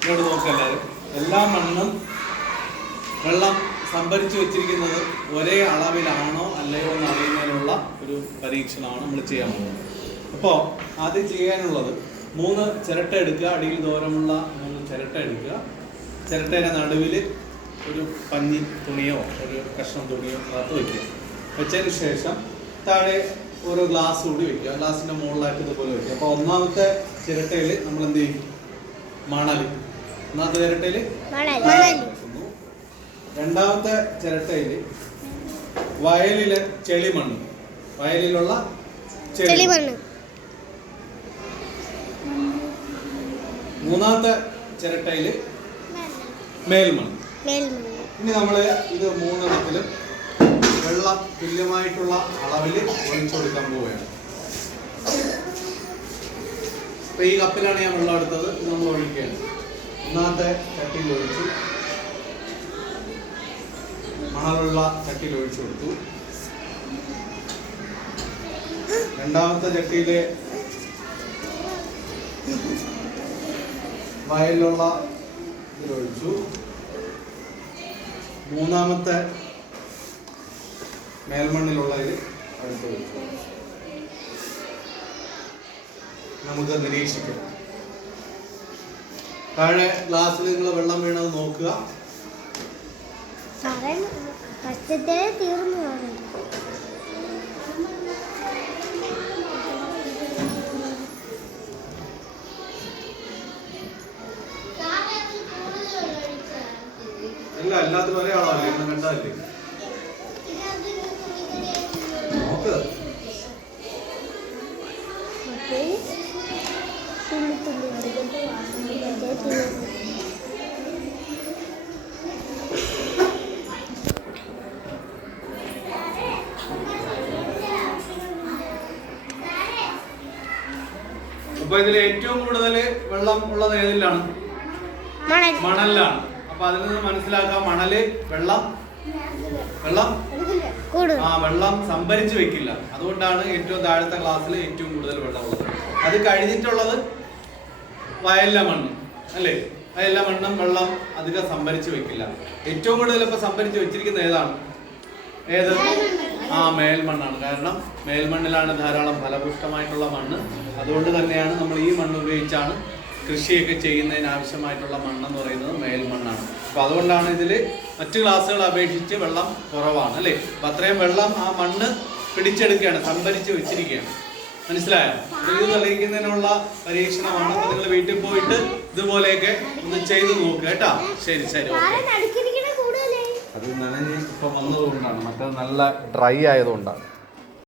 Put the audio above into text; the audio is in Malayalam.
ഇങ്ങോട്ട് നോക്കെല്ലാവരും. എല്ലാ മണ്ണും വെള്ളം സംഭരിച്ചു വെച്ചിരിക്കുന്നത് ഒരേ അളവിലാണോ അല്ലയോ എന്ന് അറിയുന്നതിനുള്ള ഒരു പരീക്ഷണമാണ് നമ്മൾ ചെയ്യാൻ പോകുന്നത്. അപ്പോൾ ആദ്യം ചെയ്യാനുള്ളത് 3 ചിരട്ട എടുക്കുക. അടിയിൽ ദൂരമുള്ള 3 ചിരട്ട എടുക്കുക. ചിരട്ടയുടെ നടുവിൽ ഒരു പഞ്ഞി തുണിയോ ഒരു കഷ്ണം തുണിയോ അകത്ത് വയ്ക്കുക. വെച്ചതിന് ശേഷം താഴെ ഓരോ ഗ്ലാസ് കൂടി വയ്ക്കുക. ഗ്ലാസിൻ്റെ മുകളിലായിട്ട് ഇതുപോലെ വയ്ക്കുക. അപ്പോൾ ഒന്നാമത്തെ ചിരട്ടയിൽ നമ്മൾ എന്ത് ചെയ്യും? മണൽ. ഒന്നാമത്തെ ചിരട്ടയിൽ രണ്ടാമത്തെ ചിരട്ടയിൽ വയലിലെ ചെളിമണ്ണ്, വയലിലുള്ള ചെളിമണ്ണ്. മൂന്നാമത്തെ ചിരട്ടയിൽ മേൽമണ്ണ്. ഇനി നമ്മൾ ഇത് 3 വെള്ളം തുല്യമായിട്ടുള്ള അളവിൽ ഒഴിച്ചു കൊടുക്കാൻ പോവുകയാണ്. അപ്പൊ ഈ കപ്പിലാണ് ഞാൻ വെള്ളം എടുത്തത്. ഇത് നമ്മൾ ഒഴിക്കുകയാണ്. ഒന്നാമത്തെ ചട്ടിയിൽ ഒഴിച്ചു, മണലുള്ള ചട്ടിയിൽ ഒഴിച്ചു കൊടുത്തു. രണ്ടാമത്തെ ചട്ടിയിലെ വയലിലുള്ള ഇതിലൊഴിച്ചു. മൂന്നാമത്തെ മേൽമണ്ണിലുള്ളതിൽ അടുത്ത് ഒഴിച്ചു. നമുക്ക് നിരീക്ഷിക്കാം. താഴെ ഗ്ലാസ്സിൽ നിങ്ങൾ വെള്ളം വീണത് നോക്കുക. ഇല്ല, എല്ലാത്തിലും ഒരേ ആളാവില്ല. ഇന്ന് കണ്ടതല്ലേ, നോക്ക്. അപ്പൊ ഇതിൽ ഏറ്റവും കൂടുതൽ വെള്ളം ഉള്ളത് ഏതിലാണ്? മണലിലാണ്. അപ്പൊ അതിൽ നിന്ന് മനസ്സിലാക്കാം, മണല് വെള്ളം വെള്ളം സംഭരിച്ചു വെക്കില്ല. അതുകൊണ്ടാണ് ഏറ്റവും താഴത്തെ ക്ലാസ്സിൽ ഏറ്റവും കൂടുതൽ വെള്ളം ഉള്ളത്. അത് കഴിഞ്ഞിട്ടുള്ളത് വയലിലെ മണ്ണ് അല്ലേ? വയലിലെ മണ്ണും വെള്ളം അധികം സംഭരിച്ചു വെക്കില്ല. ഏറ്റവും കൂടുതൽ ഇപ്പൊ സംഭരിച്ചു വെച്ചിരിക്കുന്നത് ഏതാണ്? ഏത്? മേൽമണ്ണാണ്. കാരണം മേൽമണ്ണിലാണ് ധാരാളം ഫലപുഷ്ടമായിട്ടുള്ള മണ്ണ്. അതുകൊണ്ട് തന്നെയാണ് നമ്മൾ ഈ മണ്ണ് ഉപയോഗിച്ചാണ് കൃഷിയൊക്കെ ചെയ്യുന്നതിന് ആവശ്യമായിട്ടുള്ള മണ്ണെന്ന് പറയുന്നത് മേൽമണ്ണാണ്. അപ്പൊ അതുകൊണ്ടാണ് ഇതിൽ മറ്റു ക്ലാസ്സുകളെ അപേക്ഷിച്ച് വെള്ളം കുറവാണ് അല്ലേ? അപ്പൊ അത്രയും വെള്ളം ആ മണ്ണ് പിടിച്ചെടുക്കുകയാണ്, സംഭരിച്ച് വെച്ചിരിക്കുകയാണ്. മനസ്സിലായോ? ഇത് തെളിയിക്കുന്നതിനുള്ള പരീക്ഷണമാണ്. അപ്പൊ നിങ്ങൾ വീട്ടിൽ പോയിട്ട് ഇതുപോലെയൊക്കെ ഒന്ന് ചെയ്ത് നോക്കുക കേട്ടോ. ശരി ശരി. അത് നനഞ്ഞ് ഇപ്പൊ വന്നതുകൊണ്ടാണ്, മറ്റേത് നല്ല ഡ്രൈ ആയതുകൊണ്ടാണ്.